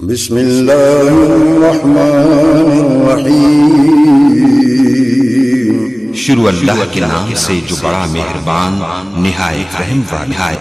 بسم اللہ الرحمن الرحیم۔ شروع اللہ کے نام سے جو بڑا مہربان نہایت رحم والا ہے۔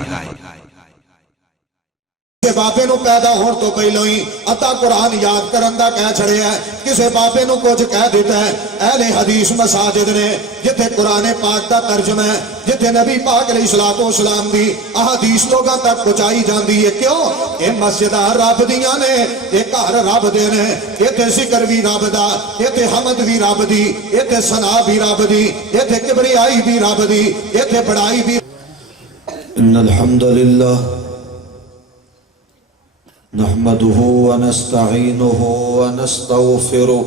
بابے نو پیدا ہون تو پہلو ہی عطا قرآن یاد کرن دا کہہ چھڑے ہے، کسے بابے نو کچھ کہہ دیتا ہے۔ اہل حدیث مساجد نے جتھے قرآن پاک دا ترجمہ ہے، جتھے نبی پاک علیہ السلام دی احادیث لوگاں تک پہنچائی جاندی ہے۔ کیوں؟ اے مسجدہ رب دیاں نے، اے گھر رب دے نے، ایتھے ذکر بھی رب دا، ایتھے حمد بھی رب دی، ایتھے ثنا بھی رب دی، ایتھے کبریائی بھی رب دی، ایتھے بڑائی بھی۔ ان الحمد للہ نحمده ونستعينه ونستغفره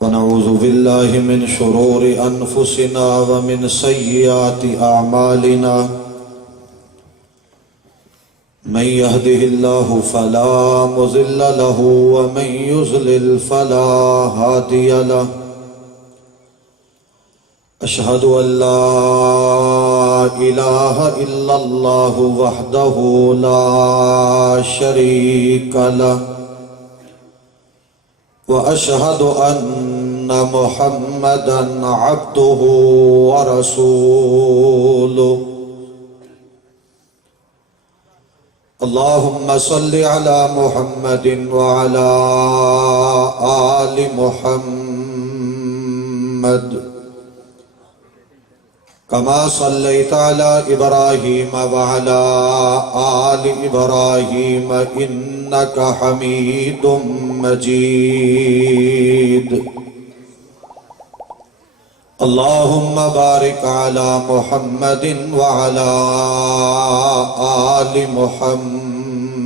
ونعوذ بالله من شرور أنفسنا ومن سيئات أعمالنا من يهده الله فلا مضل له ومن يضلل فلا هادي له أشهد أن لا إله إلا الله وحده لا شريك له وأشهد أن محمدًا عبده ورسوله اللهم صل على محمد وعلى آل محمد كما صليت على إبراهيم وعلى آل إبراهيم إنك حميد مجيد اللهم بارك على محمد وعلى آل محمد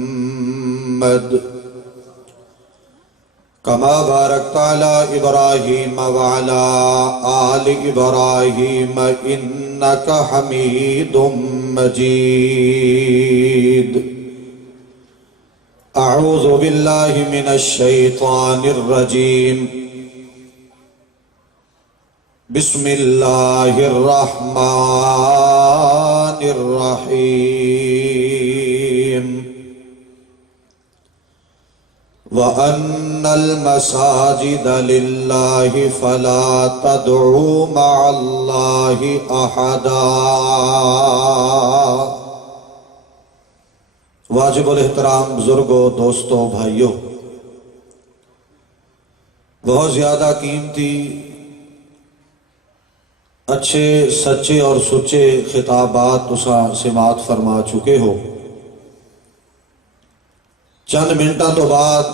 كما باركت على إبراهيم وعلى آل إبراهيم إنك حميد مجيد أعوذ بالله من الشيطان الرجيم بسم الله الرحمن الرحيم وَأَنَّ الْمَسَاجِدَ لِلَّهِ فَلَا تَدْعُوا مَعَ اللَّهِ أَحَدًا۔ واجب الاحترام بزرگوں، دوستوں، بھائیوں، بہت زیادہ قیمتی اچھے سچے اور سچے خطابات تساں سماعت فرما چکے ہو۔ چند منٹوں تو بعد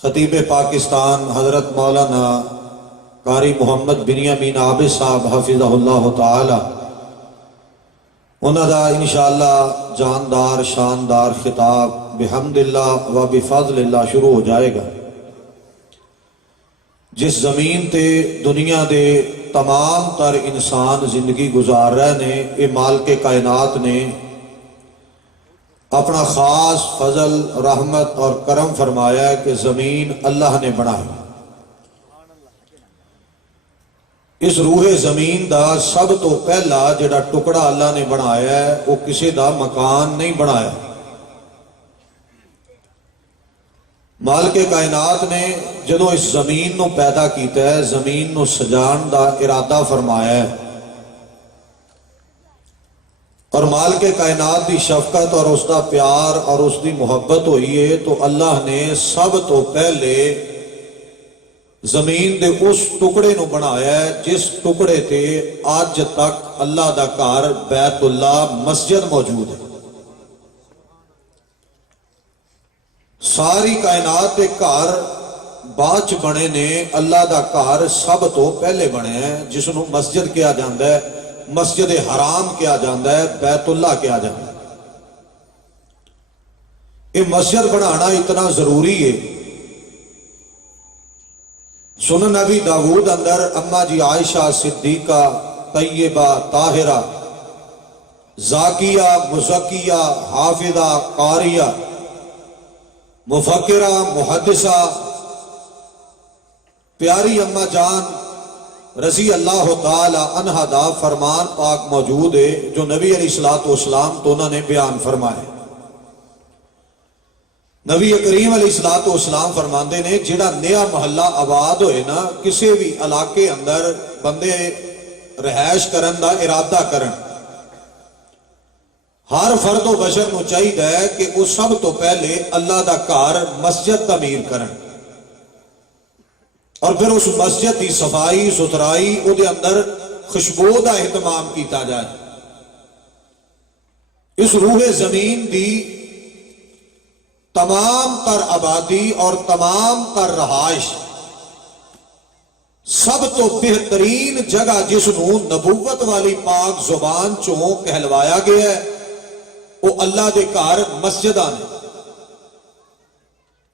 خطیب پاکستان حضرت مولانا قاری محمد بنیامین عابد صاحب حفظہ اللہ تعالی انہاں دا انشاءاللہ جاندار شاندار خطاب بحمد اللہ و بفضل اللہ شروع ہو جائے گا۔ جس زمین تے دنیا دے تمام تر انسان زندگی گزار رہے نے، اے مالک کائنات نے اپنا خاص فضل، رحمت اور کرم فرمایا ہے کہ زمین اللہ نے بنائی۔ اس روح زمین دا سب تو پہلا جڑا ٹکڑا اللہ نے بنایا ہے وہ کسی دا مکان نہیں بنایا۔ مالک کائنات نے جدوں اس زمین نو پیدا کیتا ہے، زمین نو سجان دا ارادہ فرمایا ہے، اور مالک کائنات دی شفقت اور اس دا پیار اور اس دی محبت ہوئی ہے تو اللہ نے سب تو پہلے زمین دے اس ٹکڑے نو بنایا ہے جس ٹکڑے تے آج تک اللہ دا گھر بیت اللہ مسجد موجود ہے۔ ساری کائنات دے گھر بعد چ بنے نے، اللہ دا گھر سب تو پہلے بنے ہیں جس نو مسجد کیا جاندہ ہے، مسجد حرام کیا جاندہ ہے، بیت اللہ کیا جاندہ ہے۔ یہ مسجد بنانا اتنا ضروری ہے۔ سنن نبی داود اندر اماں جی عائشہ صدیقہ طیبہ طاہرہ زاکیہ مزکیہ حافظہ قاریہ مفکرہ محدثہ پیاری اماں جان رضی اللہ تعالی عنہ دا فرمان پاک موجود ہے جو نبی علیہ الصلوۃ والسلام تو انہوں نے بیان فرمائے۔ نبی کریم علیہ الصلوۃ والسلام فرماندے نے جڑا نیا محلہ آباد ہوئے نا کسی بھی علاقے اندر بندے رہائش کرن دا ارادہ کرن ہر فرد و بشر نو چاہیے کہ وہ سب تو پہلے اللہ دا گھر مسجد تعمیر کرن اور پھر اس مسجد کی صفائی ستھرائی وہ دے اندر خوشبو دا اہتمام کیتا جائے اس روح زمین دی تمام تر آبادی اور تمام تر رہائش سب تو بہترین جگہ جس نو نبوت والی پاک زبان چوں کہلوایا گیا ہے وہ اللہ دے گھر مسجداں نے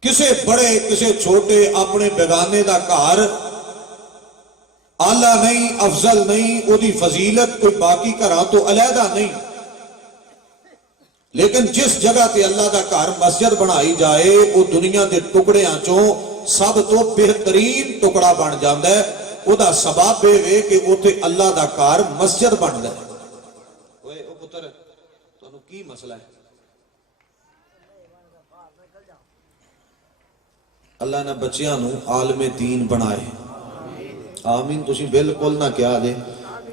کسے بڑے کسے چھوٹے اپنے بیگانے دا گھر اعلیٰ نہیں افضل نہیں وہ دی فضیلت کوئی باقی گھراں تو علیحدہ نہیں لیکن جس جگہ تے اللہ دا گھر مسجد بنائی جائے وہ دنیا دے ٹکڑیاں چوں سب تو بہترین ٹکڑا بن جاندا ہے وہ دا سبب ہے کہ اوتھے اللہ دا گھر مسجد بندا ہے اوئے او پتر تانوں کی مسئلہ ہے اللہ نے بچیاں نو عالم دین بنائے آمین تسی بالکل نہ کیا جے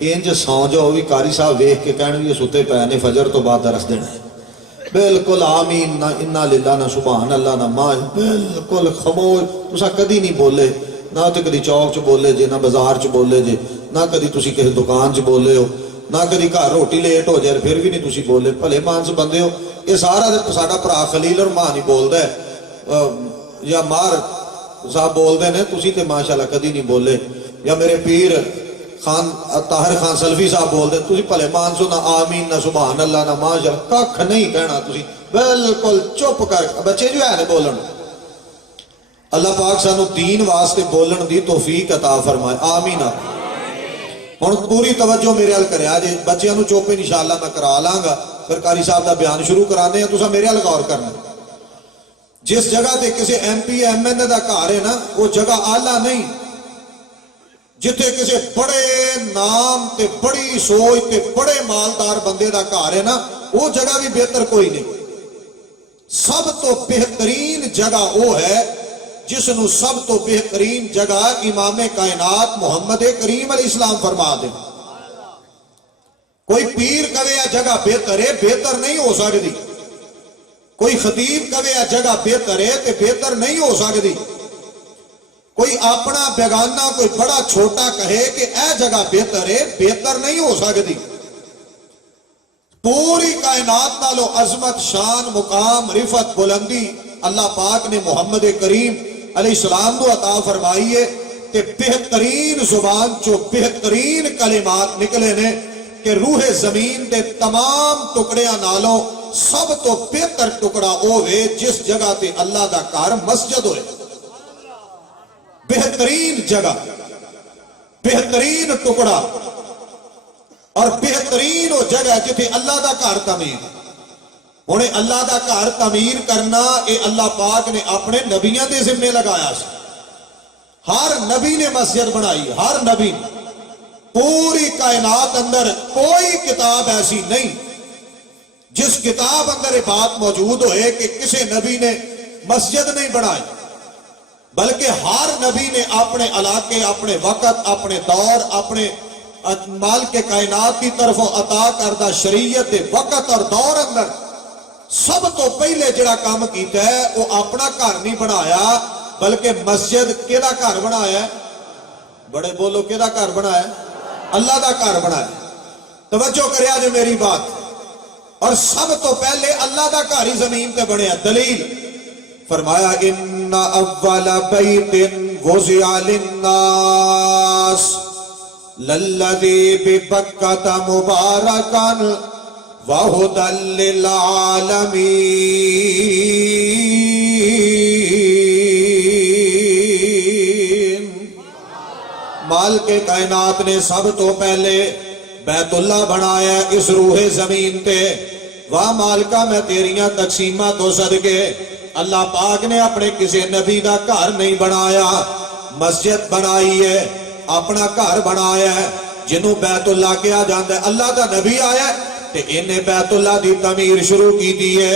انج سو جاؤ بھی قاری صاحب ویکھ کے کہن بھی ستے پے نے فجر تو بعد درس دینا ہے بالکل آمین نہ انا للہ نہ سبحان اللہ نہ ماں بالکل خاموش تسا کدی نہیں بولے نہ تے کدی چوک چ بولے جے نہ بازار چ بولے جے نہ کدی تسی کسی دکان چ بولے ہو نہ کدی گھر روٹی لیٹ ہو جائے پھر بھی نہیں تسی بولے بھلے مانس بندے ہو یہ سارا ساڈا بھرا خلیل اور ماں نہیں بولدا ہے یا مار صاحب بولدے نے تسی تے ماشاءاللہ کدی نہیں بولے یا میرے پیر خان طاہر خان سلفی صاحب بولدے تسی بھلے مانسو نہ آمین نہ سبحان اللہ نہ ماشاءاللہ کھ نہیں کہنا تسی بالکل چپ کر بچے جو ہے نے بولن اللہ پاک سانو دین واسطے بولن دی توفیق عطا فرمائے آمین ہن پوری توجہ میرے ال کریا جے بچیاں نو چوپ انشاءاللہ میں کرا لاں گا پھر قاری صاحب دا بیان شروع کرانے ہیں تساں میرے ال غور کرنا جس جگہ تے کسی ایم پی ایم این اے دا گھر ہے نا وہ جگہ اعلیٰ نہیں جتھے کسی بڑے نام تے بڑی سوچ تے بڑے مالدار بندے دا گھر ہے نا وہ جگہ بھی بہتر کوئی نہیں سب تو بہترین جگہ وہ ہے جس نو سب تو بہترین جگہ امام کائنات محمد کریم علیہ السلام فرما دیں کوئی پیر کہے جگہ بہتر ہے بہتر نہیں ہو سکتی کوئی خطیب کہے جگہ بہتر ہے تے بہتر نہیں ہو سکتی کوئی اپنا بیگانہ کوئی بڑا چھوٹا کہے کہ اے جگہ بہتر ہے بہتر نہیں ہو سکتی پوری کائنات نالو عظمت شان مقام رفت بلندی اللہ پاک نے محمد کریم علیہ السلام کو عطا فرمائی ہے کہ بہترین زبان جو بہترین کلمات نکلے نے کہ روح زمین دے تمام ٹکڑیاں نالوں سب تو بہتر ٹکڑا ہوئے جس جگہ تے اللہ دا گھر مسجد ہوئے بہترین جگہ بہترین ٹکڑا اور بہترین وہ جگہ جتھے اللہ دا گھر تعمیر انہیں اللہ دا گھر تعمیر کرنا اے اللہ پاک نے اپنے نبیوں دے ذمے لگایا سی ہر نبی نے مسجد بنائی ہر نبی پوری کائنات اندر کوئی کتاب ایسی نہیں جس کتاب اندر یہ بات موجود ہوئے کہ کسی نبی نے مسجد نہیں بنائی بلکہ ہر نبی نے اپنے علاقے اپنے وقت اپنے دور اپنے مال کے کائنات کی طرف عطا کردہ شریعت وقت اور دور اندر سب تو پہلے جڑا کام کیتا ہے وہ اپنا گھر نہیں بنایا بلکہ مسجد کیدا گھر بنایا ہے بڑے بولو کیدا گھر بنایا ہے اللہ دا گھر بنایا توجہ کریا جو میری بات اور سب تو پہلے اللہ دا گھر ہی زمین تے بنیا دلیل فرمایا ان اول بیت وضع للناس للذی ببکۃ مبارکا وہدی للعالمین مالک کائنات نے سب تو پہلے بیت اللہ بنایا اس روح زمین تے واہ مالکہ میں تیریاں تقسیمہ تو صدقے اللہ پاک نے اپنے کسی نبی دا گھر نہیں بنایا مسجد بنائی ہے اپنا گھر بنایا ہے جنہوں بیت اللہ کیا جانتا ہے اللہ دا نبی آیا ہے تے انہیں بیت اللہ دی تعمیر شروع کی دی ہے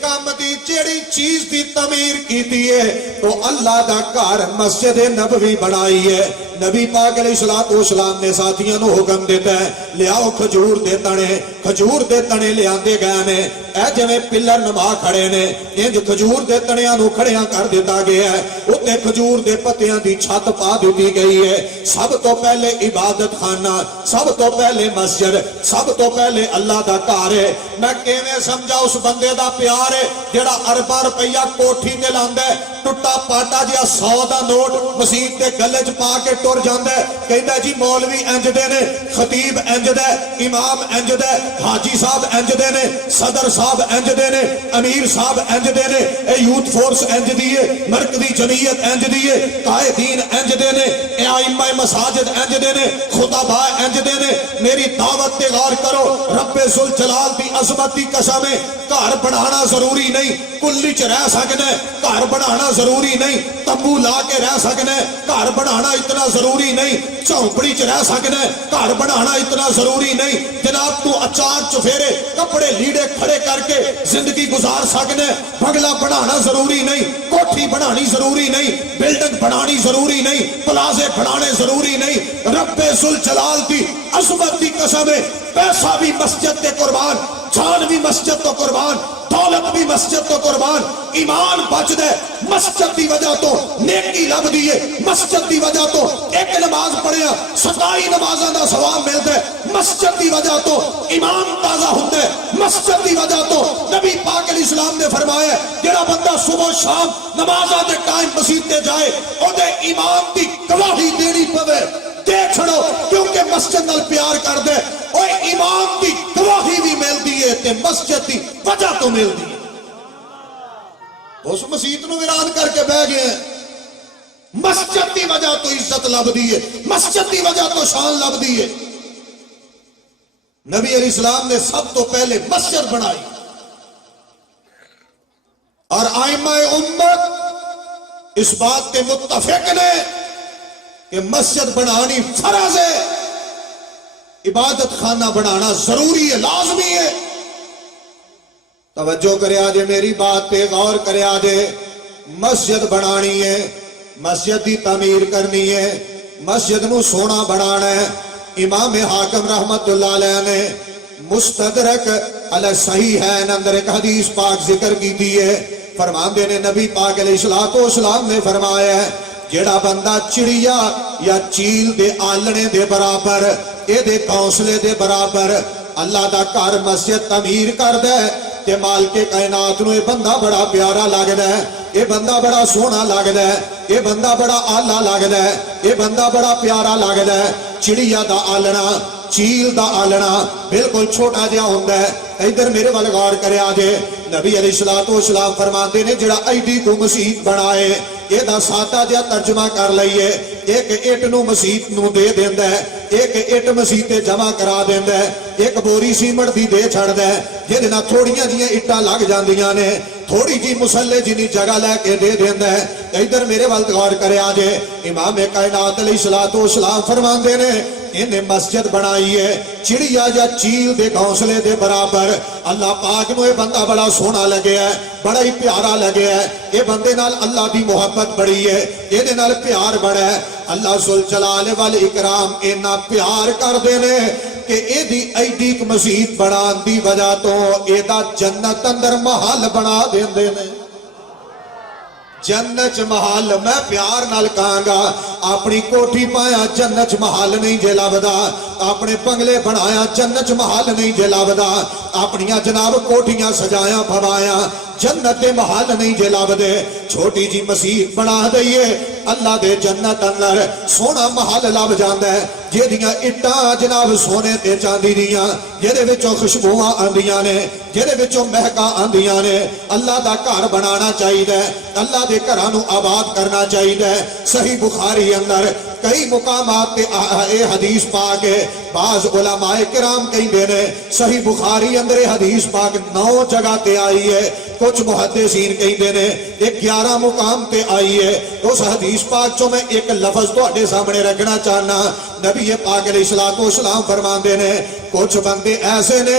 کام دی جیڑی چیز دی تعمیر کیتی ہے تو اللہ دا گھر مسجد نبوی بنائی ہے نبی پاک علیہ الصلوۃ والسلام نے ساتھیاں نو حکم دیتا ہے لیاؤ کھجور دے تنے لے آندے گئے نے اے جویں پلر نما کھڑے نے انج کھجور دے تنیاں نو کھڑیاں کر دیتا گیا ہے اوتے کھجور دے پتیاں دی چھت پا دتی گئی ہے سب تو پہلے عبادت خانہ سب تو پہلے مسجد سب تو پہلے اللہ دا گھر ہے میں کیویں سمجھا اس بندے دا پیار ہے جڑا ارباں روپیہ کوٹھی تے لاندا ہے ٹٹا پاٹا جیا 100 دا نوٹ مسجد دے گلے چ پا کے ٹر جاندا ہے کہندا جی مولوی انج دے نے خطیب انج دے امام انج دے حاجی صاحب انج دے نے صدر صاحب انج دے نے امیر صاحب انج دے نے اے یوتھ فورس انج دی ہے مرکزی جمعیت انج دی ہے قائدین انج دے نے اے ائمہ مساجد انج دے نے خطباء انج دے نے میری دعوت تے غور کرو رب ذوالجلال دی عظمت دی قسم ہے گھر بنانا ضروری نہیں کلی چ رہ سکنا ہے گھر بنانا ضروری نہیں تمبو لا کے رہ سکنا ہے گھر بنانا اتنا ضروری نہیں چوپڑی چ رہ سکنا ہے گھر بنانا اتنا ضروری نہیں جناب تو اچار چفیرے کپڑے لیڑے کھڑے کر کے زندگی گزار سکنا ہے بنگلہ بنانا ضروری نہیں کوٹھی بنانی ضروری نہیں بلڈنگ بنانی ضروری نہیں پلازے بنانے ضروری نہیں رب ذوالجلال دی عظمت دی قسم ہے پیسہ بھی مسجد تے قربان جان بھی مسجد تو قربان دولت بھی مسجد تو قربان ایمان بچ دے مسجد دی وجہ تو نیکی لب دیئے مسجد دی وجہ تو ایک نماز پڑھیا 27 نمازاں دا ثواب ملتا ہے مسجد دی وجہ تو ایمان تازہ ہوتا ہے مسجد دی وجہ تو نبی پاک علیہ السلام نے فرمایا جڑا بندہ صبح شام نمازاں دے ٹائم مسجد تے جائے او دے ایمان دی گواہی دینی پوے دیکھ چھڑو کیونکہ مسجد نال پیار کر دے اوہ ایمان دی گواہی بھی مل دیئے تے مسجد دی وجہ تو مل دیئے اس مسجد نو ویران کر کے بہ گئے مسجد دی وجہ تو عزت لب دیئے مسجد دی وجہ تو شان لب دیئے نبی علیہ السلام نے سب تو پہلے مسجد بنائی اور ائمہ امت اس بات کے متفق نے کہ مسجد بنانی فرض ہے عبادت خانہ بنانا ضروری ہے لازمی ہے توجہ کرے آجے میری بات پہ غور کرے آجے مسجد بنانی ہے مسجد دی تعمیر کرنی ہے مسجد نو سونا بنانا ہے امام حاکم رحمت اللہ علیہ نے مستدرک علی صحیح ہے اندر ایک حدیث پاک ذکر کی دی ہے فرمان دینے نبی پاک علیہ السلام نے فرمایا ہے جیڑا بندہ چڑیا یا چیل دے آلنے دے برابر اے دے گھونسلے دے برابر اللہ دا گھر مسجد تعمیر کر دے تے مالک کائنات نو اے بندہ بڑا پیارا لگدا ہے اے بندہ بڑا سونا لگدا ہے اے بندہ بڑا آلہ لگدا ہے اے بندہ بڑا پیارا لگدا ہے چڑیا دا آلنا چیل دا آلنا بالکل چھوٹا جہا ہوندا ہے ادھر میرے ول غور کرے آجے نبی علیہ السلام فرماتے نے جڑا ایڈی کو مسجد بنائے یہ دا سادہ جہا ترجمہ کر لئیے ایک اٹ نو مسجد نو دے دیندا ہے ایک اٹ مسجد تے جمع کرا دیندا ہے ایک بوری سیمنٹ دی دے چھڑدا ہے جہدے نال تھوڑیاں جیاں اٹاں لگ جاندیاں نے تھوڑی جی مسلے جنی جگہ لے کے دے دیندا ہے ادھر میرے ول غور کرے آجے امام کائنات علیہ السلام فرماندے نے انہیں مسجد بنائی ہے چڑیا یا چیل دے گھونسلے دے برابر اللہ پاک نو اے بندہ بڑا سونا لگے ہے بڑا ہی پیارا لگے ہے اے بندے نال اللہ دی محبت بڑی ہے اے دے نال پیار بڑا ہے اللہ ذوالجلال والاکرام اینا پیار کر دینے کہ اے دی ایڈیک مسجد بنان دی وجہ تو اے دا جنت اندر محل بنا دین دینے جنت محل میں پیار نال کہاں گا اپنی کوٹھی پایا جنت محل نہیں جے لبدا اپنے بنگلے بنایا جنت محل نہیں جے لبدا اپنیاں جناب کوٹھیاں سجایا بھوایا جنت محل نہیں جے لبدے چھوٹی جی مسجد بنا دئیے اللہ دے جنت اندر سونا محل لب جاندا ہے جہدیاں اٹاں جناب سونے تے چاندی دیاں جہدے وچوں خوشبوواں آندیاں نے جہدے وچوں مہکاں آندیاں نے اللہ دا گھر بنانا چاہیے اللہ دے گھراں نو آباد کرنا چاہیے صحیح بخاری اندر کئی مقامات تے اے حدیث پاک ہے بعض علماء کرام کہندے نے صحیح بخاری اندر اے حدیث پاک 9 جگہ تے آئی ہے کچھ محدثین کہندے نے ایک 11 مقام تے آئی ہے اس حدیث پاک چوں میں ایک لفظ تواڈے سامنے رکھنا چاہنا نبی پاک علیہ السلام فرماندے نے کچھ بندے ایسے نے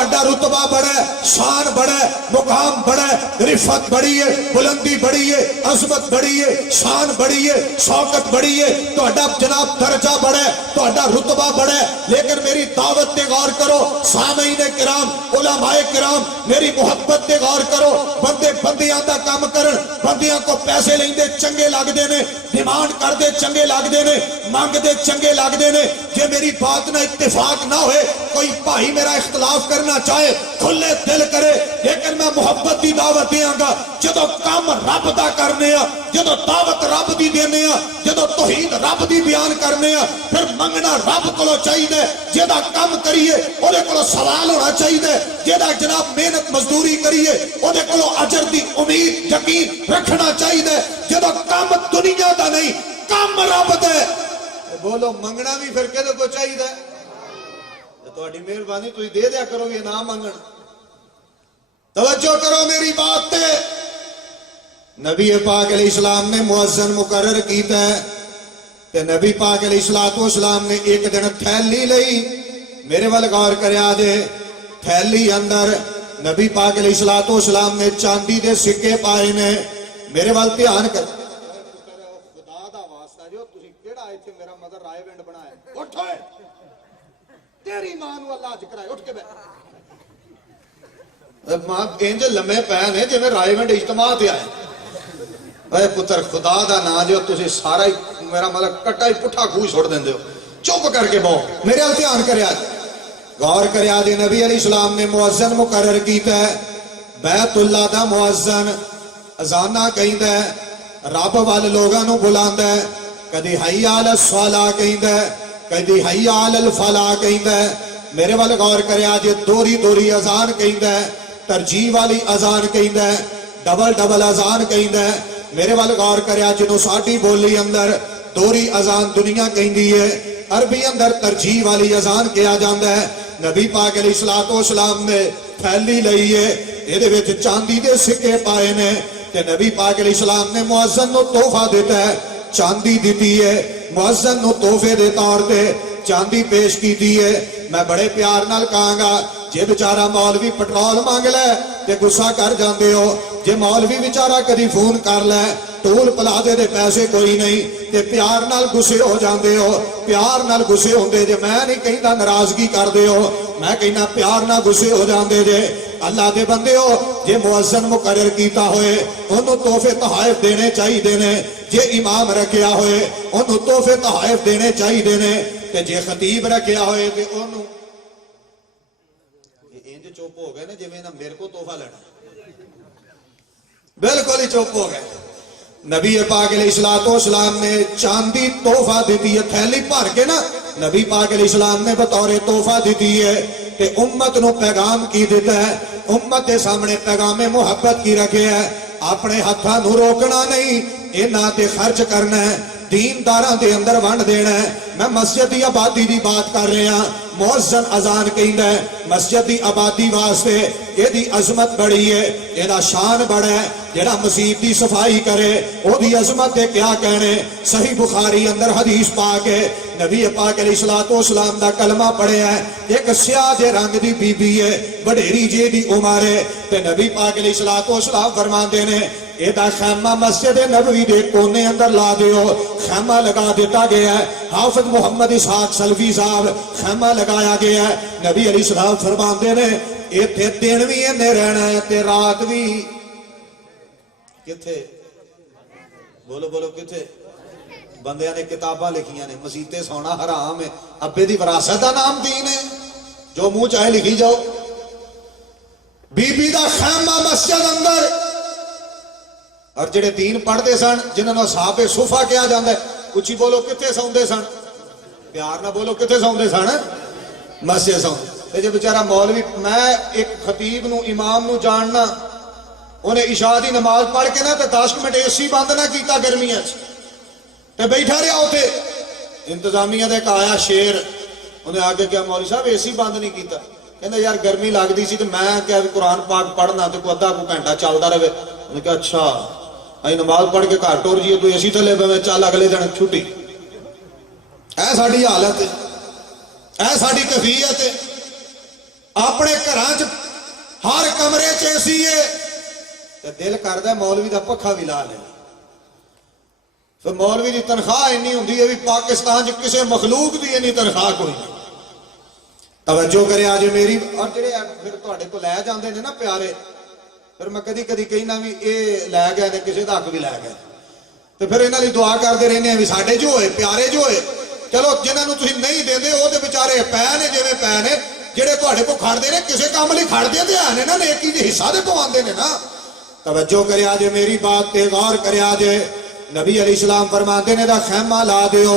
ਤੁਹਾਡਾ ਰੁਤਬਾ ਬੜਾ ਹੈ, ਸ਼ਾਨ ਬੜਾ ਹੈ, ਮੁਕਾਮ ਬੜਾ ਹੈ, ਰਿਫਤ ਬੜੀ ਹੈ, ਬੁਲੰਦੀ ਬੜੀ ਹੈ, ਅਜ਼ਮਤ ਬੜੀ ਹੈ, ਸ਼ਾਨ ਬੜੀ ਹੈ, ਸ਼ੌਕਤ ਬੜੀ ਹੈ, ਤੁਹਾਡਾ ਜਨਾਬ ਦਰਜਾ ਬੜਾ ਹੈ, ਤੁਹਾਡਾ ਰੁਤਬਾ ਬੜਾ ہے. لیکن میری دعوت تے غور کرو سامعین کرام علماء کرام میری محبت تے غور کرو بندے بندیاں دا کام کرن بندیاں کو پیسے لیندے چنگے لگ دے نے ڈیمانڈ کر دے چنگے لگ دے نے مانگ دے چنگے لگ دے نے جے میری بات نہ اتفاق نہ ہوئے کوئی بھائی میرا اختلاف کرنا چاہے کھلے دل کرے لیکن میں محبت دی دعوت دیاں گا جدو کام رب دا کرنے آ جدو دعوت رب دی دینے آ جدو توحید رب دی بیان کرنے آ پھر منگنا رب کو چاہیے جیدہ کام کریے وہ دے کو سوال ہونا چاہیے جیدہ جناب محنت مزدوری کریے وہ دے کو اجر دی امید یقین رکھنا چاہیے جیدہ کام دنیا دا نہیں کام رب دے بولو منگنا بھی پھر کدے کو چاہیے تو اڈی مہربانی تو دے دیا کرو یہ نہ منگن توجہ کرو میری بات تے نبی پاک علیہ السلام نے مؤذن مقرر کیتا ہے کہ نبی پاک علیہ السلام نے ایک دن تھیلی لئی میرے وال غور کریا دے تھیلی اندر نبی پاک علیہ السلام نے چاندی دے سکے پائے نے میرے وال دھیان کر خدا دا واسطہ جو تسی کیڑا ایتھے میرا مدر رائے وینڈ بنایا اٹھ ہوئے تیری ماں نو اللہ اج کرائے اٹھ کے بیٹھ ماں انج لمے پے نے جویں رائے وینڈ اجتماع تے آئے اے پتر خدا دا نا جو تسی سارا ہی میرا مطلب کٹا ہی پٹھا خوش چھوڑ دیندے ہو چپ کر کے بہو میرے ال دھیان کریا غور کریا جی نبی علیہ السلام نے مؤذن مقرر کیتا ہے بیت اللہ دا مؤذن اذاناں کہندا ہے رب وال لوگاں نو بلاندا ہے کدی حی علی الصلاۃ کہندا ہے کدی حی علی الفلاح کہندا ہے میرے وال غور کریا جی دوری دوری اذان کہندا ہے ترجیح والی اذان کہندا ہے ڈبل ڈبل اذان کہندا ہے میرے وال غور کریا جنوں ساڈی بولی اندر دوری اذان دنیا کہندی ہے عربی اندر ترجیح والی اذان کیا جاندا ہے نبی پاک علیہ السلام نے تھیلی لئی ہے اے دے وچ چاندی دے سکے پائے نے تے نبی پاک علیہ السلام نے مؤذن نو تحفہ دیتا ہے چاندی دیتی ہے مؤذن نو تحفے دے طور تے چاندی پیش کیتی ہے میں بڑے پیار نال کہاں گا جے بیچارہ مولوی پٹرول مانگ لے تے غصہ کر جاندے ہو جے مولوی بیچارہ کدی فون کر لے ٹول پلازے دے پیسے کوئی نہیں تے پیار نال غصے ہو جاندے ہو پیار نال غصے ہوندے جے میں نہیں کہندا ناراضگی کر دے ہو میں کہنا پیار نال غصے ہو جاندے جے اللہ دے بندے ہو جے مؤذن مقرر کیتا ہوئے انہوں تحفے تحائف دینے چاہیے نے جے امام رکھیا ہوئے انہوں تحفے تحائف دینے چاہیے نے تے جے خطیب رکھیا ہوئے تے انہوں انج چوپ ہو گئے نا جے میں نہ میرے کو تحفہ لینا بالکل ہی چوپ ہو گئے نبی پاک علیہ السلام نے چاندی تحفہ دیتی ہے تھیلی بھر کے نا نبی پاک علیہ السلام نے بطور تحفہ دیتی ہے کہ امت نو پیغام کی دیتا ہے امت کے سامنے پیغام محبت کی رکھے ہے اپنے ہتھاں نو روکنا نہیں انہاں تے خرچ کرنا ہے دینداراں دے اندر ونڈ دینا ہے میں مسجد دی آبادی دی بات کر رہے ہاں مؤذن اذان کہندا ہے مسجد دی آبادی واسطے یہ دی عظمت بڑی ہے یہ دا شان بڑا ہے جڑا مسجد دی صفائی کرے او دی عظمت دے کیا کہنے صحیح بخاری اندر حدیث پاک ہے نبی پاک علیہ السلام دا کلمہ پڑھے ہے ایک سیاہ دے رنگ دی بی بی ہے بڑھیری جے دی عمر ہے تے نبی پاک علیہ السلام فرماندے نے اے دا خیمہ مسجد نبوی دے کونے اندر لا دیو خیمہ لگا دیتا گیا ہے حافظ محمد اسحاق سلفی صاحب خیمہ لگایا گیا ہے نبی علیہ السلام فرماندے نے اے تے دن بھی انہیں رہنا ہے تے رات بھی کتھے بولو بولو کتھے بندیاں نے کتاباں لکھیاں نے مسیتے سونا حرام ہے ابے دی وراثت دا نام دین ہے جو منہ چاہے لکھی جاؤ بی بی دا خیمہ مسجد اندر اور جڑے دین پڑھتے سن جنہوں نے صحابہ صفہ کیا جاندہ ہے کچھ ہی بولو کتے سوندے سن پیار نہ بولو کتے سوندے سن مسجد سوندے جو بیچارہ مولوی میں ایک خطیب نو امام نو جاننا انہیں عشاء دی نماز پڑھ کے نا تے 10 منٹ اے سی بند نہ کیتا گرمیاں تے بیٹھا رہا ہوتے انتظامیہ دے کہا شیر انہیں آگے کیا مولوی صاحب اے سی بند نہیں کیتا کہنا یار گرمی لگ دی سی تے میں کیا قرآن پاک پڑھنا تے کو ادھا کو گھنٹہ چلدا رہے انہیں کہا اچھا آئی نماز پڑھ کے گھر ٹور جیے تو اے سی تھلے پہ میں چل اگلے دن چھٹی اے ساڈی حالت ہے اے ساڈی کیفیت ہے اپنے گھراں چ ہر کمرے چ ایسی ہے تے دل کردا مولوی دا پکھا بھی لا لے. پھر مولوی دی تنخواہ اینی ہوندی ہے بھی پاکستان چ کسے مخلوق دی اینی تنخواہ کوئی نہیں. توجہ کرے آج میری. اور جڑے پھر تواڈے کو لے جاندے نے نا پیارے, پھر میں کدی کدی کہنا بھی اے لے گئے نے کسے دا حق بھی لے گئے, تے پھر انہاں دی دعا کردے رہنے ہیں بھی ساڈے جو ہوئے پیارے جو ہوئے. چلو جنہاں نوں تسی نہیں دیندے او تے بیچارے پے نے جویں پے نے, جڑے تواڈے کو کھڑدے نے کسے کام لئی کھڑدے تے ہیں نا, نیکی دے حصہ دے پواندے نے نا. توجہ کرے آج میری بات تے غور کرے آج. نبی علیہ السلام فرماتے نے دا خیمہ لا دیو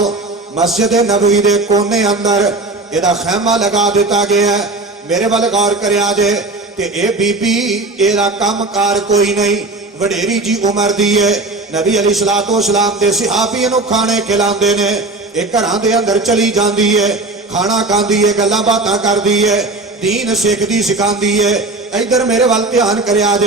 مسجد نبوی دے کونے اندر, یہ دا خیمہ لگا دیتا گیا ہے. میرے وال غور کرے آج تے اے بی بی اے دا کام کار کوئی نہیں, وڈیری جی عمر دی ہے. نبی علیہ السلام دے صحابی نو کھانے کھلاندے نے, ایک گھراں دے اندر چلی جاندی ہے, کھانا کھاندی ہے, گلاں باتاں کردی ہے, دین سکھدی سکھاندی ہے. ادھر میرے وال دھیان کرے آج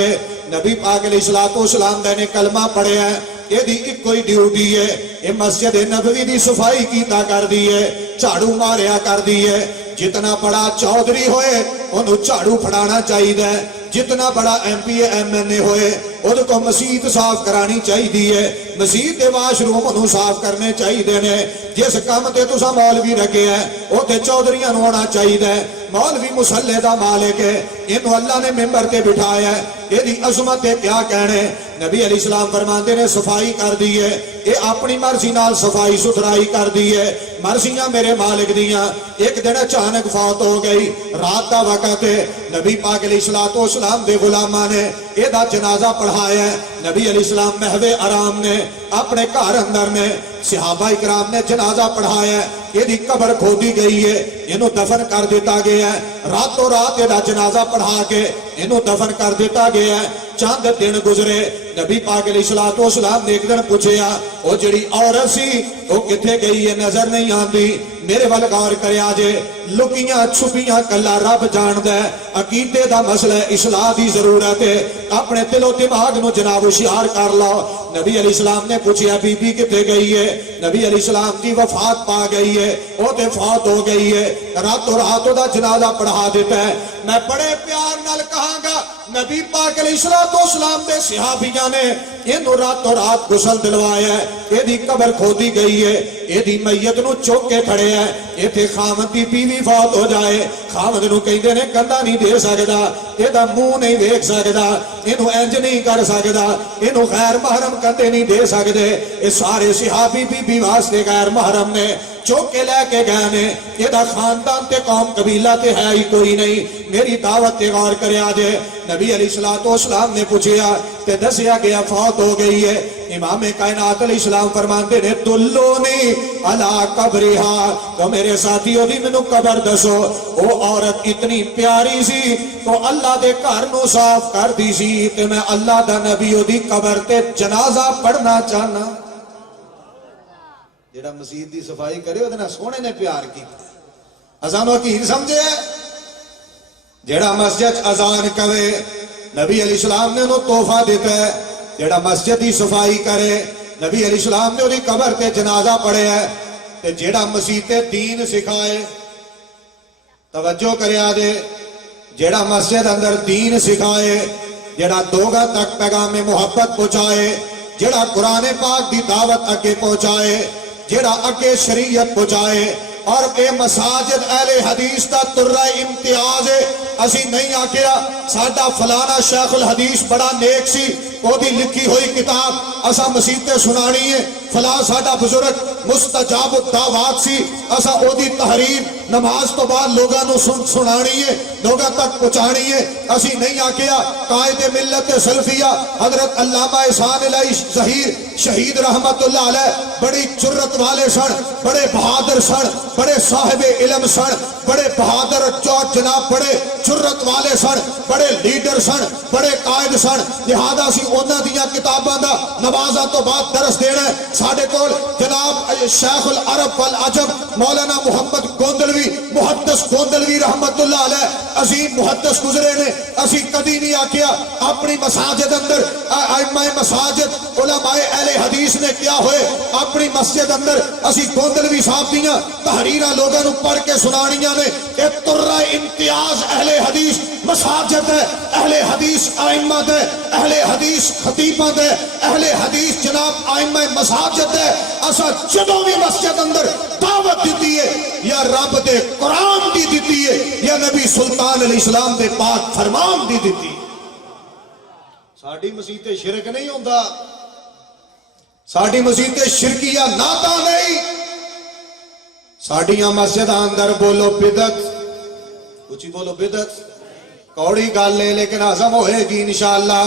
نبی پاک علیہ السلام نے کلمہ پڑھیا ہے. یہ دی ایک کوئی ڈیوٹی ہے, یہ مسجد نبوی دی صفائی کیتا کر دی ہے, جھاڑو ماریا کر دی ہے. جتنا بڑا چودھری ہوئے انہوں جھاڑو پھڑانا چاہیے, جتنا بڑا ایم پی ایم این اے ہوئے ان کو مسجد صاف کرانی چاہیے, مسجد کے واش روم انہوں صاف کرنے چاہیے نے. جس کام تے تسا مولوی رکھے ہیں وہ تے چودھریاں ہونا چاہیے. مولوی مسلح دا مالک ہے, انہوں اللہ نے ممبر تے بٹھایا ہے, یہ دی عظمت ہے کیا کہنے. نبی علیہ السلام فرماتے نے صفائی کر دی ہے, یہ اپنی مرضی نال صفائی ستھرائی کر دی ہے, مرضیاں میرے مالک دیاں. ایک دن اچانک فوت ہو گئی, رات دا وقت ہے, نبی پاک علیہ السلام دے غلاماں نے یہ دا جنازہ پڑھایا ہے. نبی علیہ السلام محو آرام نے اپنے گھر اندر نے صحابہ اکرام نے جنازہ پڑھایا ہے. یہ دی قبر کھودی گئی ہے, انہوں دفن کر دیتا گیا ہے. راتوں رات یہ دا جنازہ پڑھا کے انہوں دفن کر دیتا گیا ہے. چند دن گزرے, نبی پاک علیہ السلام نے ایک دن پوچھیا وہ جڑی عورت سی وہ کتھے گئی ہے, نظر نہیں آندی. میرے وال غور کرے آجے, لکیاں چھپیاں کلا رب جاندہ ہے. عقیدے دا مسئلہ اصلاح دی ضرورت ہے, اپنے دل و دماغ نو جناب ہوشیار کر لو. نبی علیہ السلام نے پوچھیا بی بی کتھے گئی ہے, نبی علیہ السلام دی وفات پا گئی ہے, وہ تے فوت ہو گئی ہے. راتوں راتوں دا جنازہ پڑھا دیتا ہے. میں بڑے پیار نال کہاں گا نبی پاک علیہ السلام دے صحابیاں نے انہوں راتوں رات غسل دلوایا ہے. یہ دی قبر کھودی گئی ہے, یہ دی میت نو چوک کے کھڑے ہے. یہ تھے خامد دی بیوی فوت ہو جائے, خامد نو کہندے نے کندھا نہیں دے سکدا, یہ دا منہ نہیں ویکھ سکدا, انہوں انج نہیں کر سکدا, انہوں غیر محرم کندھے نہیں دے سکدے. یہ سارے صحابی بی واسطے غیر محرم نے چوک کے لے کے گئے نے. یہ دا خاندان تے قوم قبیلہ تے ہے ہی کوئی نہیں. میری دعوت تے غور کرے آجے. نبی علیہ السلام نے پوچھیا تے دسیا گیا فوت ہو گئی ہے. امام کائنات علیہ السلام فرماندے نے دلونی علی قبرہا, تو میرے ساتھیوں دی مینوں قبر دسو. وہ عورت اتنی پیاری سی تو اللہ دے گھر نو صاف کر دی سی, تے میں اللہ دا نبی دی قبر تے جنازہ پڑھنا چاہنا. جڑا مسجد دی صفائی کرے وہ دنا سونے نے پیار کیتا. اذانوں کی سمجھے, جڑا مسجد اذان کرے نبی علیہ السلام نے انہوں تحفہ دیتا ہے. جڑا مسجد دی صفائی کرے نبی علیہ السلام نے انہی قبر تے جنازہ پڑھے ہے. تے جڑا مسجد تے دین سکھائے, توجہ کرے آجے, جڑا مسجد اندر دین سکھائے, جڑا دوگا تک پیغام محبت پہنچائے, جڑا قرآن پاک دی دعوت اگے پہنچائے, جڑا اگے شریعت پہنچائے. اور اے مساجد اہل حدیث دا ترہ امتیاز ہے. اسی نہیں آکیا ساڈا فلانا شیخ الحدیث بڑا نیک سی, او دی لکھی ہوئی کتاب اسا مسیحتے سنانی ہے. فلاں ساڈا بزرگ مستجاب الدعوات سی, اسا او دی تحریر نماز تو بعد لوگاں نو سنانی ہے, لوگاں تک پہنچانی ہے. اسی نہیں آکیا قائد ملت سلفیہ حضرت علامہ احسان الہی ظہیر شہید رحمت اللہ علیہ بڑی جرت والے سن, بڑے بہادر سن, بڑے صاحب علم سن, بڑے بہادر جناب بڑے جرت والے سن, بڑے لیڈر سن, بڑے قائد سن. لہذا سی انہاں دیاں کتاباں دا نمازاں تو بعد درس دینا ہے۔ ساڈے کول جناب شیخ العرب والعجم مولانا محمد گوندلوی محدث گوندلوی رحمت اللہ علیہ عظیم محدث گزرے نے۔ اسی کدی نہیں آکھیا اپنی مساجد اندر ائمہ مساجد علماء اہل حدیث نے کیا ہوئے اپنی مسجد اندر اسی گوندلوی صاحب دیاں تحریراں لوگاں نوں پڑھ کے سنانیاں نے۔ اے ترہ امتیاز اہل حدیث مساجد ہے، اہل حدیث ائمہ دے، اہل حدیث خطیباں دے، اہل حدیث جناب ائمہ مساجد ہے۔ اسا جدوں بھی مسجد اندر دعوت دیتی ہے یا رب دے قرآن دی دیتی ہے یا نبی سلطان علیہ السلام دے پاک فرمان دی دیتی ہے۔ ساڈی مسیح تے شرک نہیں ہوندا، ساڈی مسیح تے شرکیہ ناتا نہیں، ساڈیاں مسجداں اندر بولو بدعت، اچھی بولو بدعت، کوڑی گل ہے لیکن ہضم ہوئے گی انشاءاللہ۔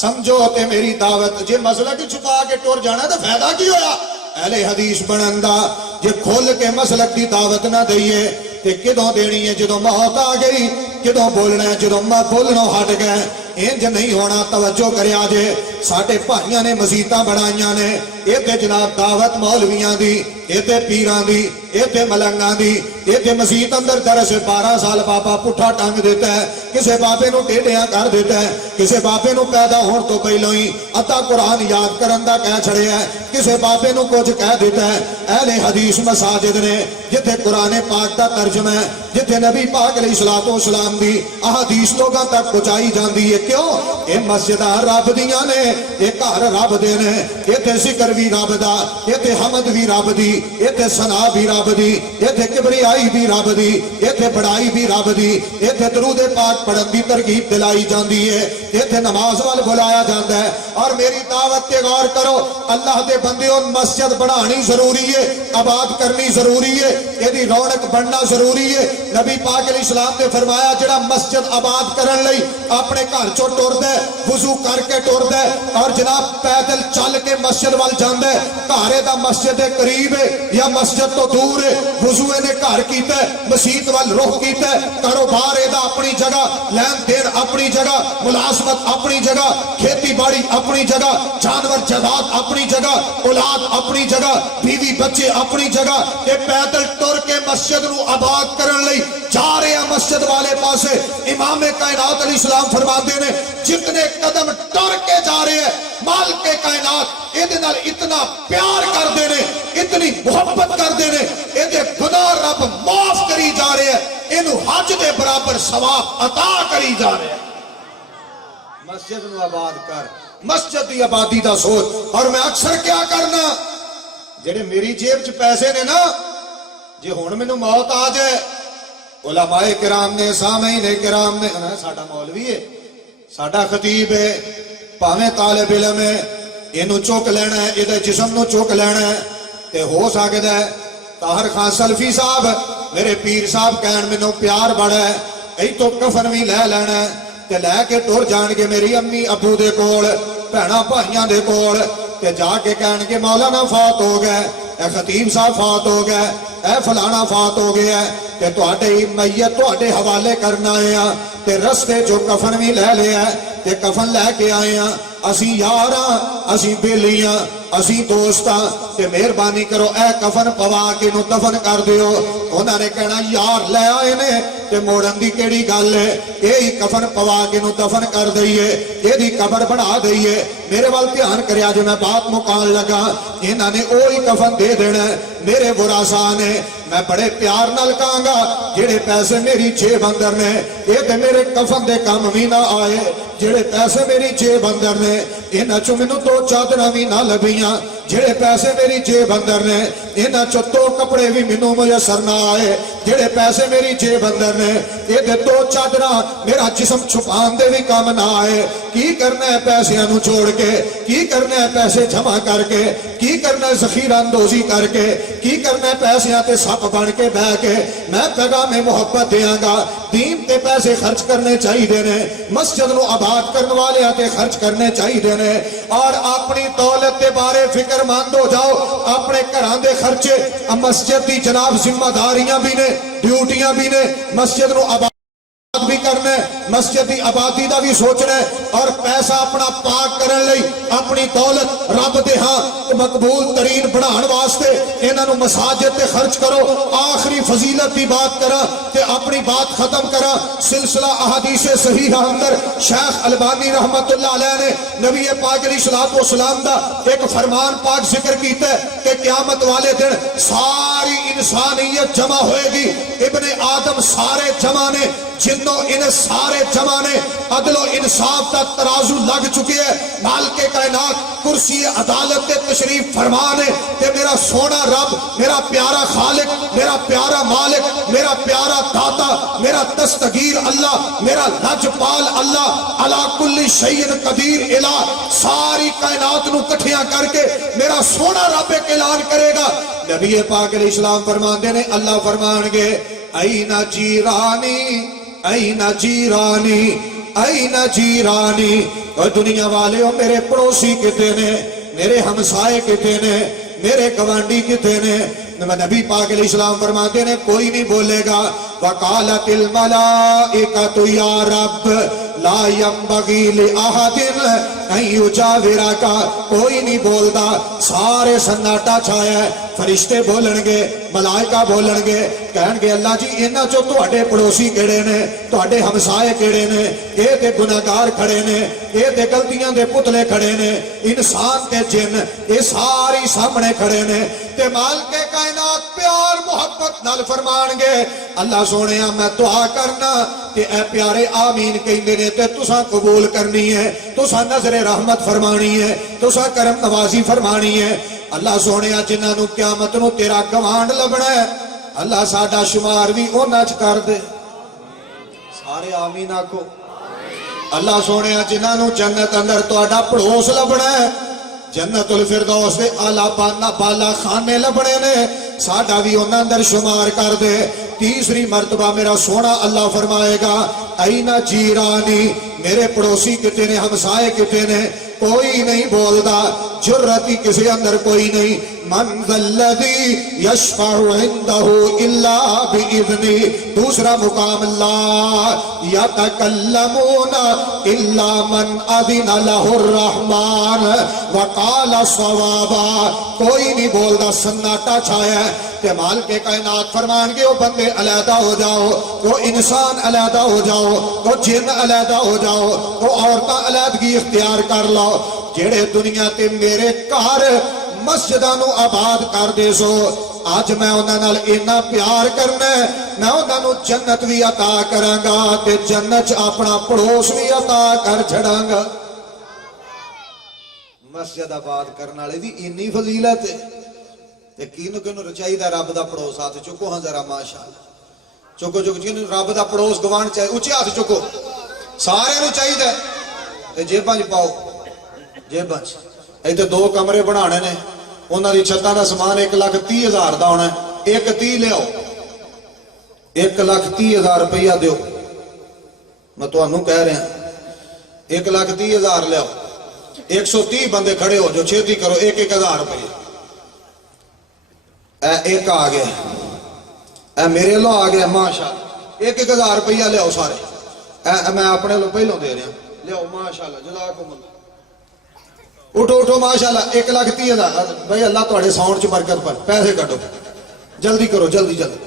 سمجھو تے میری دعوت جے مسئلہ کی چھپا کے ٹور جانا تو فائدہ کی ہویا؟ اہل حدیث بنندا جے کھول کے مسلک دی دعوت نہ دئیے تے کدوں دینی ہے؟ جدوں موت آ گئی کدوں بولنا ہے؟ جدوں بولنوں ہٹ گئے۔ انج نہیں ہونا، توجہ کرے آجے۔ ساڈے بھائیاں نے مسیتاں بنائیاں نے، اے تے جناب دعوت مولویاں دی، اے تے پیراں دی، اے تے ملنگاں دی، اے تے مسیت اندر درس 12 سال بابا پٹھا ٹنگ دیتا ہے، کسے بابے نو ٹیڈیاں کر دیتا ہے، کسے بابے نو پیدا ہون تو پہلوں ہی عطا قرآن یاد کرن دا کہہ چھڑیا ہے، کسے بابے نو کچھ کہہ دیتا ہے۔ اہل حدیث مساجد نے جتھے قرآن پاک دا ترجمہ ہے، جتھے نبی پاک علیہ الصلوۃ والسلام دی احادیث لوگاں تک پہنچائی جاندی ہے۔ کیوں؟ اے مسجداں رب دیاں نے، اے گھر رب دے نے، اے تے ذکر بھی رب دا، اے تے حمد بھی رب دی، اے تے ثنا بھی رب دی، اے تے کبریائی بھی رب دی، اے تے بڑائی بھی رب دی، اے تے درود پاک پڑھن دی ترغیب دلائی جاندی ہے، اے تے نماز وال بلایا جاندا ہے۔ اور میری دعوت تے غور کرو، اللہ دے بندیوں مسجد بڑھانی ضروری ہے، آباد کرنی ضروری ہے، اے دی رونق بڑھنا ضروری ہے۔ نبی پاک علیہ السلام نے فرمایا جڑا مسجد آباد کرن لئی اپنے گھر چوں ٹردا ہے، وضو کر کے ٹردا ہے اور جناب پیدل چل کے مسجد وال جاندا ہے، گھر دا مسجد دے قریب ہے یا مسجد تو دور ہے، وضو نے گھر کیتا ہے، مسجد وال رخ کیتا ہے، کاروبار دا اپنی جگہ، لین دین اپنی جگہ، ملازمت اپنی جگہ، کھیتی باڑی اپنی جگہ، جانور جائیداد اپنی جگہ، اولاد اپنی جگہ، بیوی بچے اپنی جگہ، تے پیدل ٹر کے مسجد نو آباد کرن لئی جا رہے ہیں مسجد والے پاسے۔ امام کائنات علیہ السلام فرماتے نے جتنے قدم ٹر کے جا رہے ہیں مالک کائنات اے دے نال اتنا پیار کر دے نے، اتنی محبت کر دے نے، اے دے گناہ رب معاف کری جا رہے ہیں، اینو حج دے برابر ثواب عطا کری جا رہے ہیں۔ مسجد نو آباد کر، مسجد دی آبادی دا سوچ۔ اور میں اکثر کیا کرنا، جڑے میری جیب چ پیسے نے نا، جے ہن مینوں موت آ جائے، علماء کرام نے، سامعین کرام نے، ساڈا مولوی ہے، ساڈا خطیب ہے، پاویں طالب علم ہے، اینو چوک لینا ہے، اے جسم نو چوک لینا ہے، تے ہو سکدا ہے طاہر خان سلفی صاحب میرے پیر صاحب کہن مینوں پیار بڑا ہے، اے تو کفن بھی لے لینا ہے تے لے کے ٹر جان گے میری امی ابو دے کول، بھیڑاں بھائیاں دے کول، تے جا کے کہن گے مولانا فوت ہو گئے، اے خطیب صاحب فوت ہو گئے، اے فلانا فوت ہو گیا ہے، تے تواڈے میت تواڈے حوالے کرنا ہے، تے رستے جو کفن بھی لے لیا ہے تے کفن لے کے آئے ہیں، اسی یاراں، اسی بیلیاں، اسی دوستاں، تے مہربانی کرو اے کفن پوا کے نو دفن کر دیو۔ انہاں نے کہنا یار لے آئے نے تے موڑن دی کیڑی گل ہے، یہی کفن پوا کے نو دفن کر دئیے، یہ دی قبر بنا دئیے۔ میرے وال دھیان کریا جو میں بات مکان لگا، انہاں نے اوہی کفن دے دینا ہے، میرے ورثاء نے۔ میں بڑے پیار نال کہاں گا جڑے پیسے میری جیب اندر نے یہ تے میرے کفن دے کام بھی نہ آئے، جڑے پیسے میری جیب اندر نے انہاں چوں مینوں دو چادراں بھی نہ لبیاں، جڑے پیسے میری جیب اندر نے انہاں چوں دو کپڑے بھی مینوں میسر نہ آئے، جڑے پیسے میری جیب اندر نے یہ تے دو چادراں میرا جسم چھپان دے بھی کام نہ آئے۔ کی کرنا ہے پیسیاں نو چھوڑ کے، کی کرنا ہے پیسے جمع کر کے، کی کرنا ہے ذخیرہ اندوزی کر کے، کی کرنا ہے پیسیاں تے سپ بن کے بہ کے۔ میں پیغام محبت دیاں گا، دین تے پیسے خرچ کرنے چاہیے نے، مسجد نو آباد کرنے والے تے خرچ کرنے چاہیے نے، اور اپنی دولت دے بارے فکر مند ہو جاؤ۔ اپنے گھراں دے خرچے، مسجد دی جناب ذمہ داریاں بھی نے، ڈیوٹیاں بھی نے، مسجد نو آباد بھی کرنا ہے، مسجد کی آبادی دا بھی سوچنا ہے اور پیسہ اپنا پاک کرن لئی اپنی دولت رب دے ہاں مقبول ترین بنان واسطے انہاں نو مساجد تے خرچ کرو. آخری فضیلت دی بات کرا تے اپنی بات ختم کرا. سلسلہ احادیث صحیحہ اندر شیخ البانی رحمت اللہ علیہ نے نبی پاک علیہ الصلوۃ والسلام دا ایک فرمان پاک ذکر کیتا ہے کہ قیامت والے دن ساری انسانیت جمع ہوئے گی. ابن آدم سارے جمع نے, جنوں ان سارے جمع نے, عدل و انصاف کا ترازو لگ چکے ہے. مالک کائنات کرسی عدالت تے تشریف فرمان ہے کہ میرا سونا رب, میرا پیارا خالق, میرا پیارا مالک, میرا پیارا داتا, میرا دستگیر اللہ, میرا لجپال اللہ, علی کل شیء قدیر الہ, ساری کائنات نو کٹھیاں کر کے میرا سونا رب ایک اعلان کرے گا. نبی پاک علیہ السلام فرماندے نے, اللہ فرمان گے این جیرانی این جیرانی این جیرانی, اور دنیا والے ہو میرے پڑوسی کتے نے, میرے ہمسائے کتے نے, میرے گوانڈی کتے نے. نبی پاک علیہ السلام فرماتے ہیں کوئی نہیں بولے گا. وقالت الملائکۃ یا رب لا ينبغي لأحد ان يجاورك, کوئی نہیں بولدا, سارے سناٹا چھایا ہے. فرشتے بولن گے, ملائکہ بولن گے, کہن گے اللہ جی انہاں چوں تہاڈے پڑوسی کیڑے نے, تہاڈے ہمسائے کیڑے نے, اے تے گناہگار کھڑے نے, اے تے غلطیاں دے پتلے کھڑے نے, انسان تے جن اے ساری سامنے کھڑے نے. تے مالک کائنات پیار محبت نال فرمان گے اللہ سونیا میں دعا کرنا تے اے پیارے آمین کہندے نے تے تساں قبول کرنی ہے, تساں نظر رحمت فرمانی ہے, تساں کرم نوازی فرمانی ہے. اللہ سونیا جنہاں نو قیامت نو تیرا گوانڈ لبنا ہے اللہ ساڈا شمار بھی انہاں چ کر دے. سارے آمین آکھو. اللہ سونیا جنہاں نو جنت اندر تہاڈا پڑوس لبنا ہے, جنت الفردوس دے اعلیٰ بالا خانے لبنے نے, ساڈا بھی انہاں اندر شمار کر دے. تیسری مرتبہ میرا سونا اللہ فرمائے گا این جیرانی, میرے پڑوسی کتے نے, ہمسائے کتے نے, کوئی نہیں بولدا, جرت ہی کسی اندر کوئی نہیں. من ذا الذی یشفع عنده الا باذنہ. دوسرا مقام لا یتکلمون الا من اذن له الرحمن وقال صوابا, کوئی نہیں بولدا, سناٹا چھایا ہے. کہ مالک کائنات فرمان گے وہ بندے علیحدہ ہو جاؤ, وہ انسان علیحدہ ہو جاؤ, وہ جن علیحدہ ہو جاؤ, وہ عورتاں علیحدگی اختیار کر لو. جڑے دنیا تے میرے گھر مسجداں نو آباد کر دے سو, آج میں انہاں نال اینا پیار کرنا ہے, میں انہاں نو جنت بھی عطا کراں گا تے جنت اپنا پڑوس بھی عطا کر چھڑاں گا. مسجد آباد کرنے والے دی اینی فضیلت ہے تے کینو کینو رچائی دا رب دا پڑوس. ہاتھ چکو ہاں ذرا ماشاءاللہ, چکو چکو جن رب دا پڑوس گوان چاہے اونچے ہاتھ چکو, سارے نو چاہیے تے جیباں چ پاؤ, جیباں چ. ایتھے 2 کمرے بنانے نے, انہاں دی چھتاں دا سامان 1,30,000 دا ہونا ہے. 1,30 لے آؤ, 1,30,000 روپیہ دیو. میں تانوں کہہ رہا ہوں 1,30,000 لے آؤ. 130 بندے کھڑے ہو جو, چھتی کرو, 1,000 روپیہ. ایک آ گیا, اے میرے لو آ گیا ماشاءاللہ. 1,000 روپیہ لے آؤ سارے, میں اپنے لو پہلوں دے رہا, لے آؤ ماشاءاللہ. جزاکم اللہ. اٹھو اٹھو ماشاءاللہ. 1,30,000 بھائی اللہ تہاڈے ساؤنڈ چ برکت پر, پیسے کٹو, جلدی کرو, جلدی جلدی.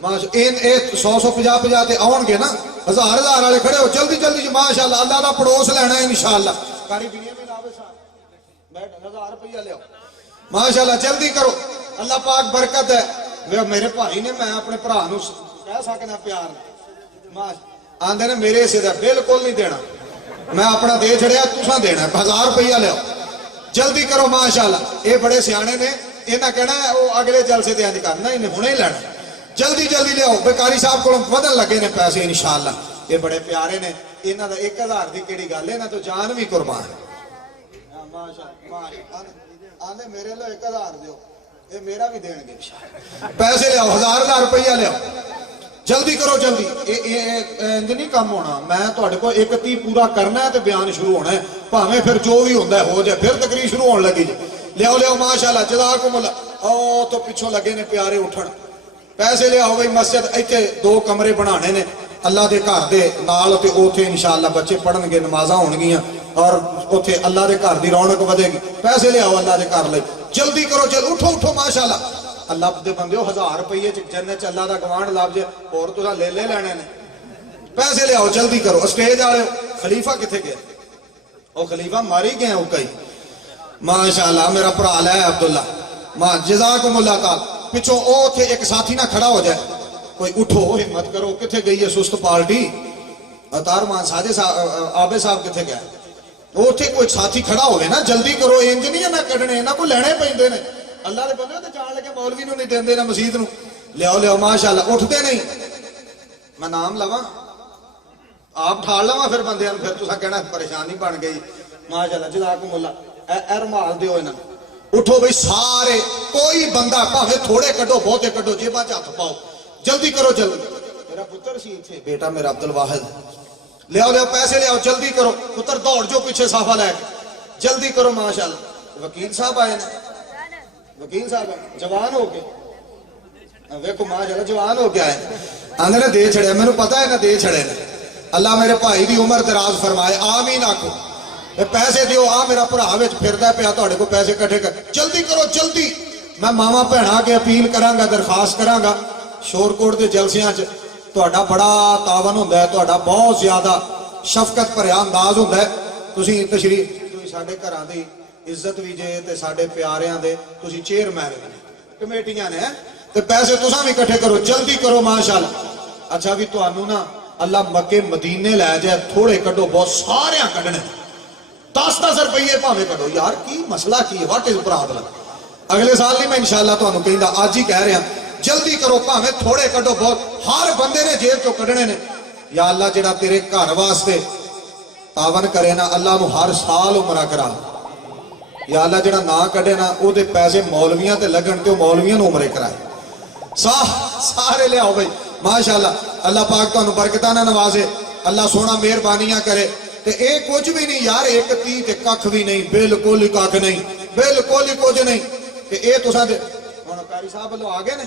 ماشاءاللہ 100-150 تے آؤ گے نا, 1000 والے کھڑے ہو, جلدی جلدی ماشاءاللہ. اللہ دا پڑوس لینا ہے انشاءاللہ. کاری بنیا میں لاوے صاحب بیٹھ 1000 روپیہ لے آؤ ماشاءاللہ, جلدی کرو. اللہ پاک برکت ہے. میرے بھائی نے, میں اپنے بھرا نو کہہ سکنا پیار آندے نے میرے حصے دا بالکل نہیں دینا, میں اپنا دے چھڑیا, تساں دینا 1000 روپیہ لے آؤ. جلدی کرو ماشاءاللہ. اے بڑے سیانے نے, انہاں کہنا ہے وہ اگلے جلسے تے انج کرنا, انہیں ہنے ہی لینا. جلدی جلدی لے آؤ. بیکاری صاحب کو بدن لگے نے پیسے انشاءاللہ. یہ بڑے پیارے نے, انہاں دا 1000 دی کیڑی گل ہے, انہاں تو جان بھی قربان ہے ماشاءاللہ. آندے میرے لو 1000 دیو, اے میرا بھی دین گے پیسے لے آؤ. 1000 روپیہ لے آؤ. جلدی کرو جلدی. انج نہیں کام ہونا. میں تہاڈے کو 1:30 پورا کرنا ہے تے بیان شروع ہونا ہے, بھاویں پھر جو بھی ہوندا ہے ہو جائے, پھر تقریر شروع ہون لگی جی. لے آؤ لے آؤ ماشاءاللہ. جزاکم اللہ. او تو پیچھوں لگے نے پیارے اٹھن. پیسے لے آؤ بھائی. مسجد ایتھے 2 کمرے بنانے نے, اللہ دے گھر دے نال تے اوتھے انشاءاللہ بچے پڑھن گے نمازاں ہون گیاں اور اوتھے اللہ دے گھر دی رونق ودے گی پیسے لے آؤ اللہ دے گھر لئی جلدی کرو اٹھو اٹھو ماشاءاللہ اللہ دے بندیو 1000 روپے چ جنت چ اللہ دا گوانڈ لب جے اور تساں لے لینے نے پیسے لے آؤ جلدی کرو اسٹیج والے خلیفہ کتنے گیا وہ خلیفہ ماری گئے ہیں کئی ماشاءاللہ میرا بھرا ہے عبداللہ ماں جزاکم اللہ تعالی پچھو او تھے ایک ساتھی نہ کھڑا ہو جائے کوئی اٹھو ہمت کرو کتنے گئی ہے سست پارٹی اتار مان ساجے صاحب آبے صاحب کتنے گیا وہ تھے کوئی ساتھی کھڑا ہوئے نا جلدی کرو انج نہیں نہ کڈنے نہ کوئی لینے پیندے نے اللہ دے بندے تے جان لگے مولوی نو نہیں دیندے نہ مسجد نو لیاؤ ماشاءاللہ اٹھتے نہیں میں نام لواں آپ ٹھال لواں پھر بندے پھر تساں کہنا پریشانی بن گئی ماشاءاللہ جزاکم اللہ اے رمال دیو انہاں اٹھو بھئی سارے کوئی بندہ پاوے تھوڑے کڈو بہتے کڈو جیباں چ ہاتھ پاؤ جلدی کرو جلدی میرا پتر سی ایتھے بیٹا میرا عبد الواحد لے آؤ پیسے لے آؤ جلدی کرو پتر دوڑ جو پیچھے صافہ لے کے جلدی کرو ماشاءاللہ وکیل صاحب آئے نے وکیل صاحب جوان ہو کے ویکھو ماشاءاللہ جوان ہو کے آئے آندے نے دے چھڑے مینوں پتہ ہے نا دے چھڑے نے اللہ میرے بھائی دی عمر دراز فرمائے آمین آکھو پیسے دیو آ میرا بھرا وچ پھردا پیا تہاڈے کو پیسے کٹھے کر جلدی کرو جلدی میں ماما بھیڑاں کے اپیل کراں گا درخواست کراں گا شور کوٹ دے جلسیاں چ تہاڈا بڑا تعاون ہوندا ہے تہاڈا بہت زیادہ شفقت بھریا انداز ہوندا ہے تسی تشریف تسی ساڈے گھراں دی عزت وی جے تے ساڈے پیاریاں دے تسی چیئرمین کمیٹیاں نے تے پیسے تساں وی کٹھے کرو جلدی کرو ماشاءاللہ اچھا وی تانوں نا اللہ مکے مدینے لے جائے تھوڑے کڈو بہت سارے کڈنے 10-10 روپیے پاوے کڈو یار کی مسئلہ کی ہے واٹ از پرابلم اگلے سال نہیں میں انشاءاللہ تانوں کہندا اج ہی کہہ رہا جلدی کرو پاوے تھوڑے کڈو بہت ہر بندے نے جیب چوں کڈنے نے یا اللہ جڑا تیرے گھر واسطے تعاون کرے نا اللہ نو ہر سال عمرہ کرا یا اللہ جڑا نہ کڈے نا او دے پیسے مولویاں تے لگن تے مولویاں نو عمرے کرائے سارے لے آؤ بھائی ماشاءاللہ اللہ پاک تانوں برکتاں نال نوازے اللہ سونا مہربانیاں کرے تے اے کچھ بھی نہیں یار ایک تی تے ککھ بھی نہیں بالکل ہی ککھ نہیں بالکل ہی کچھ نہیں تے اے تساں دے ہن قاری صاحب لو آ گئے نے